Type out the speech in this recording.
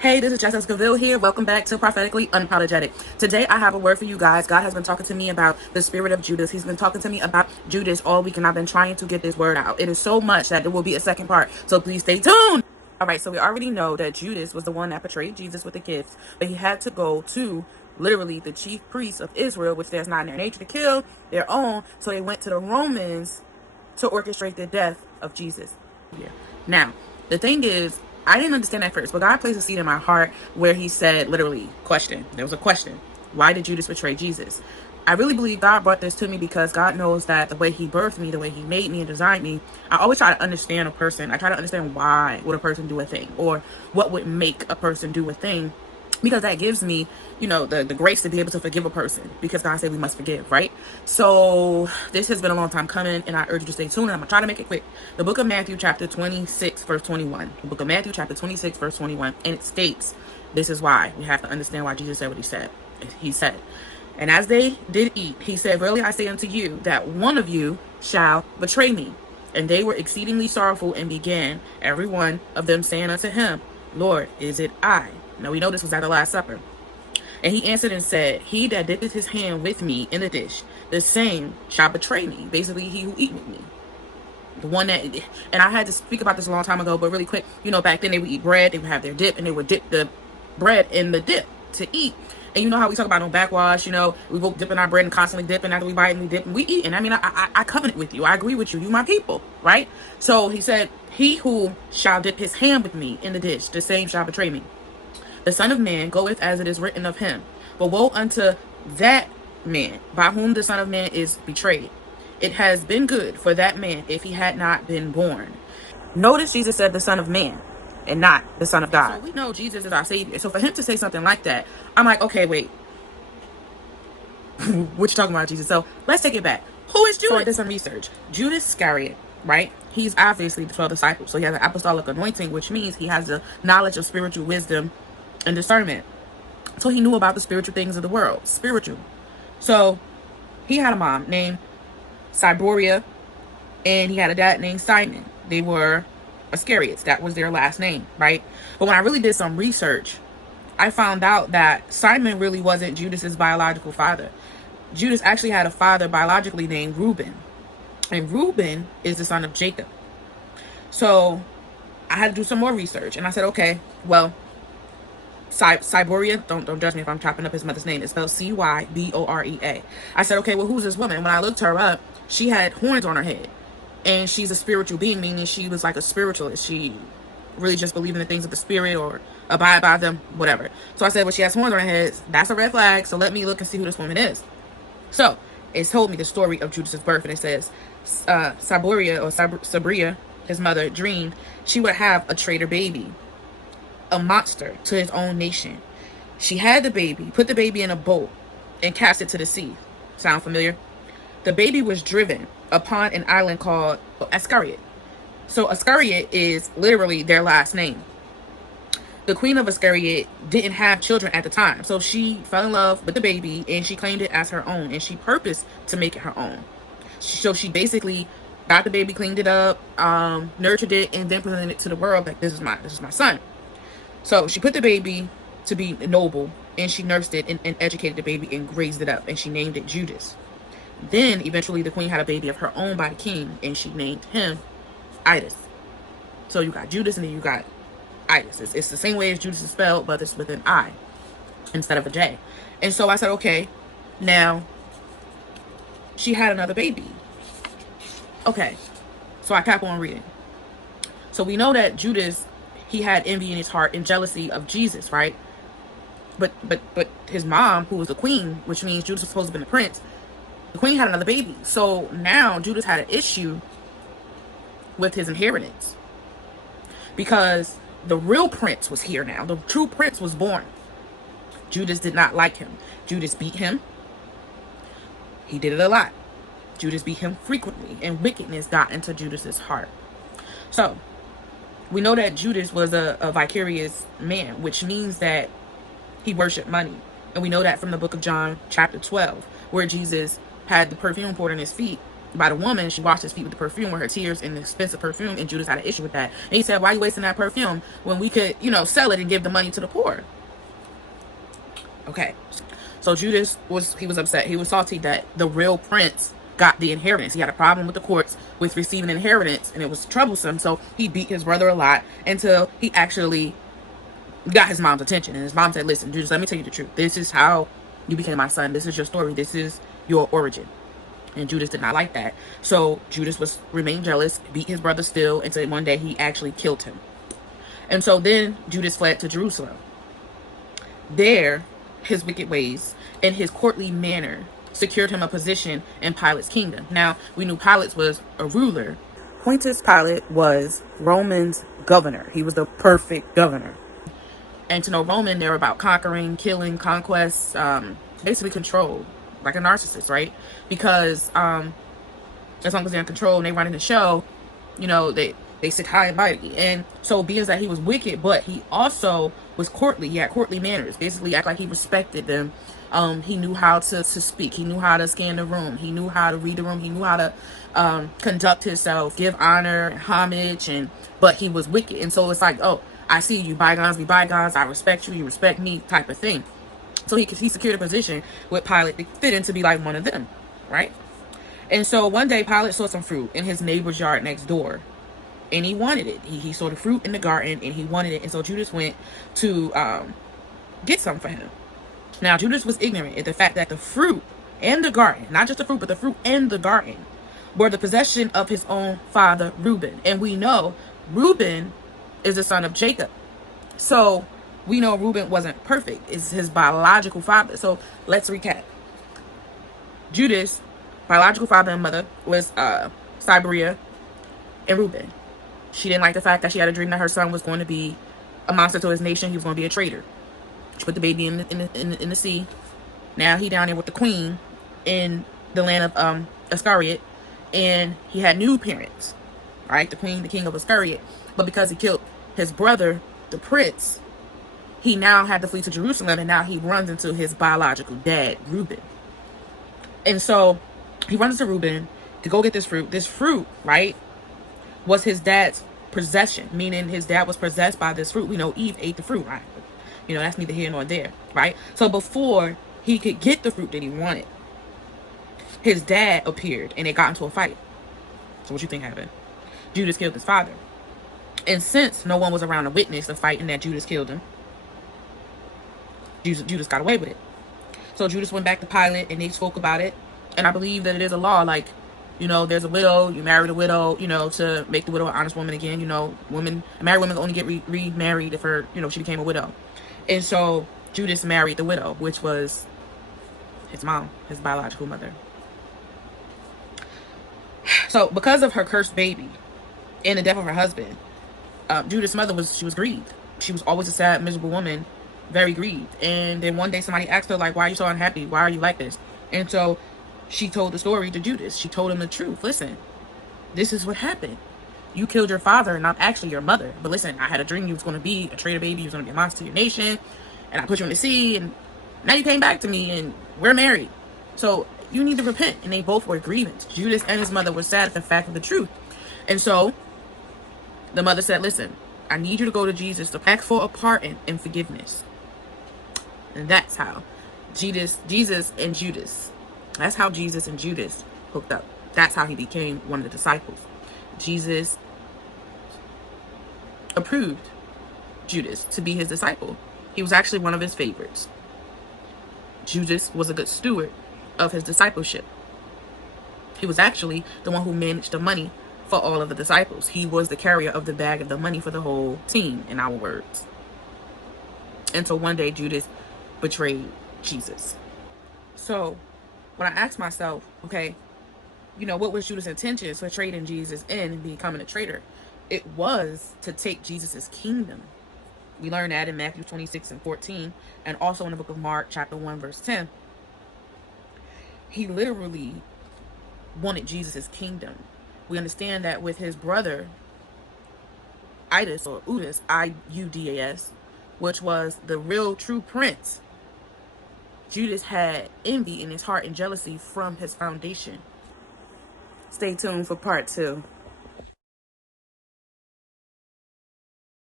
Hey, this is Jessica Scaville here. Welcome back to Prophetically Unapologetic. Today, I have a word for you guys. God has been talking to me about the spirit of Judas. He's been talking to me about Judas all week, and I've been trying to get this word out. It is so much that there will be a second part, so please stay tuned. All right, so we already know that Judas was the one that betrayed Jesus with the gifts, but he had to go to literally the chief priests of Israel, which there's not in their nature to kill their own, so they went to the Romans to orchestrate the death of Jesus. Yeah. Now, the thing is, I didn't understand at first, but God placed a seed in my heart where he said, literally, question. There was a question. Why did Judas betray Jesus? I really believe God brought this to me because God knows that the way he birthed me, the way he made me and designed me, I always try to understand a person. I try to understand why would a person do a thing, or what would make a person do a thing, because that gives me, the grace to be able to forgive a person, because God said we must forgive, right? So this has been a long time coming, and I urge you to stay tuned, and I'm gonna try to make it quick. The book of Matthew chapter 26 verse 21. The book of Matthew chapter 26 verse 21, and it states, this is why we have to understand why Jesus said what he said. And as they did eat, he said, verily I say unto you, that one of you shall betray me. And they were exceedingly sorrowful, and began every one of them saying unto him, Lord, is it I? Now we know this was at the Last Supper. And he answered and said, he that dippeth his hand with me in the dish, the same shall betray me. Basically, he who eat with me. The one that, and I had to speak about this a long time ago, but really quick, back then they would eat bread, they would have their dip, and they would dip the bread in the dip to eat. And you know how we talk about no backwash, we both dipping our bread and constantly dipping after we bite, and we dip and we eat. And I mean, I covenant with you. I agree with you. You my people, right? So he said, he who shall dip his hand with me in the dish, the same shall betray me. The Son of Man goeth as it is written of him. But woe unto that man by whom the Son of Man is betrayed. It has been good for that man if he had not been born. Notice Jesus said the Son of Man and not the Son of God. So we know Jesus is our Savior. So for him to say something like that, I'm like, okay, wait. What you talking about, Jesus? So let's take it back. Who is Judas? So I did some research. Judas Iscariot, right? He's obviously the 12 disciples. So he has an apostolic anointing, which means he has the knowledge of spiritual wisdom and discernment. So he knew about the spiritual things of the world. Spiritual. So he had a mom named Cyboria, and he had a dad named Simon. They were Iscariots. That was their last name, right? But when I really did some research, I found out that Simon really wasn't Judas's biological father. Judas actually had a father biologically named Reuben. And Reuben is the son of Jacob. So I had to do some more research. And I said, okay, well, Cyboria, don't judge me if I'm chopping up his mother's name. It's spelled Cyborea. I said, okay, well, who's this woman? When I looked her up, she had horns on her head. And she's a spiritual being, meaning she was like a spiritualist. She really just believed in the things of the spirit or abide by them, whatever. So I said, well, she has horns on her head. That's a red flag. So let me look and see who this woman is. So it told me the story of Judas's birth. And it says, Cyboria or Sabria, his mother, dreamed she would have a traitor baby, a monster to his own nation. She had the baby, put the baby in a boat, and cast it to the sea. Sound familiar? The baby was driven upon an island called Iscariot. So Iscariot is literally their last name. The queen of Iscariot didn't have children at the time, so she fell in love with the baby and she claimed it as her own, and she purposed to make it her own. So she basically got the baby, cleaned it up, nurtured it, and then presented it to the world like, this is my son. So she put the baby to be noble, and she nursed it and educated the baby and raised it up, and she named it Judas. Then eventually the queen had a baby of her own by the king, and she named him Idas. So you got Judas and then you got Idas. It's the same way as Judas is spelled, but it's with an I instead of a J. And so I said, okay, now she had another baby. Okay, so I kept on reading. So we know that Judas, he had envy in his heart and jealousy of Jesus, right? But his mom, who was the queen, which means Judas was supposed to be the prince, the queen had another baby. So now Judas had an issue with his inheritance, because the real prince was here now. The true prince was born. Judas did not like him. Judas beat him. He did it a lot. Judas beat him frequently, and wickedness got into Judas's heart. So we know that Judas was a vicarious man, which means that he worshiped money. And we know that from the book of John chapter 12, where Jesus had the perfume poured on his feet by the woman. She washed his feet with the perfume, with her tears and the expensive perfume, and Judas had an issue with that. And he said, why are you wasting that perfume when we could, sell it and give the money to the poor? Okay. So Judas was upset. He was salty that the real prince got the inheritance. He had a problem with the courts with receiving inheritance, and it was troublesome. So he beat his brother a lot until he actually got his mom's attention. And his mom said, listen, Judas, let me tell you the truth. This is how you became my son. This is your story. This is your origin. And Judas did not like that. So Judas remained jealous, beat his brother still, until one day he actually killed him. And so then Judas fled to Jerusalem. There, his wicked ways and his courtly manner secured him a position in Pilate's kingdom. Now, we knew Pilate was a ruler. Pontius Pilate was Roman's governor. He was the perfect governor. And to know Roman, they're about conquering, killing, conquest, basically control, like a narcissist, right? Because as long as they're in control and they running the show, they sit high and mighty. And so being that he was wicked, but he also was courtly. He had courtly manners. Basically act like he respected them. He knew how to speak. He knew how to scan the room. He knew how to read the room. He knew how to conduct himself, give honor, homage, but he was wicked. And so it's like, oh, I see you, bygones be bygones. I respect you, you respect me, type of thing. So he secured a position with Pilate to fit in to be like one of them, right? And so one day Pilate saw some fruit in his neighbor's yard next door, and he wanted it. He saw the fruit in the garden, and he wanted it. And so Judas went to get some for him. Now, Judas was ignorant of the fact that the fruit and the garden, not just the fruit, but the fruit and the garden, were the possession of his own father, Reuben. And we know Reuben is the son of Jacob. So we know Reuben wasn't perfect. It's his biological father. So let's recap. Judas' biological father and mother was Siberia and Reuben. She didn't like the fact that she had a dream that her son was going to be a monster to his nation. He was going to be a traitor. She put the baby in the sea. Now he down there with the queen in the land of Iscariot, and he had new parents, right? The queen, the king of Iscariot. But because he killed his brother, the prince, he now had to flee to Jerusalem, and now he runs into his biological dad, Reuben. And so he runs to Reuben to go get this fruit. This fruit, right, was his dad's possession, meaning his dad was possessed by this fruit. We know Eve ate the fruit, right? That's neither here nor there, right? So before he could get the fruit that he wanted, his dad appeared and they got into a fight. So what you think happened? Judas killed his father. And since no one was around to witness the fight and that Judas killed him, Judas got away with it. So Judas went back to Pilate and they spoke about it. And I believe that it is a law, like, there's a widow, you marry the widow, to make the widow an honest woman again. Married women only get remarried if she became a widow. And so Judas married the widow, which was his mom, his biological mother. So because of her cursed baby and the death of her husband, Judas' mother was grieved. She was always a sad, miserable woman, very grieved. And then one day somebody asked her, like, why are you so unhappy? Why are you like this? And so she told the story to Judas. She told him the truth. Listen, this is what happened. You killed your father, and I'm actually your mother. But listen, I had a dream you was going to be a traitor baby. You was going to be a monster to your nation. And I put you in the sea. And now you came back to me, and we're married. So you need to repent. And they both were grieving. Judas and his mother were sad at the fact of the truth. And so the mother said, listen, I need you to go to Jesus to ask for a pardon and forgiveness. And that's how Jesus and Judas, that's how Jesus and Judas hooked up. That's how he became one of the disciples. Jesus approved Judas to be his disciple. He was actually one of his favorites. Judas was a good steward of his discipleship. He was actually the one who managed the money for all of the disciples. He was the carrier of the bag of the money for the whole team, in our words. And so one day Judas betrayed Jesus. So when I asked myself, okay, what was Judas' intentions for trading Jesus in and becoming a traitor? It was to take Jesus' kingdom. We learn that in Matthew 26:14, and also in the book of Mark, chapter 1, verse 10. He literally wanted Jesus' kingdom. We understand that with his brother, Judas, I-U-D-A-S, which was the real true prince, Judas had envy in his heart and jealousy from his foundation. Stay tuned for part 2.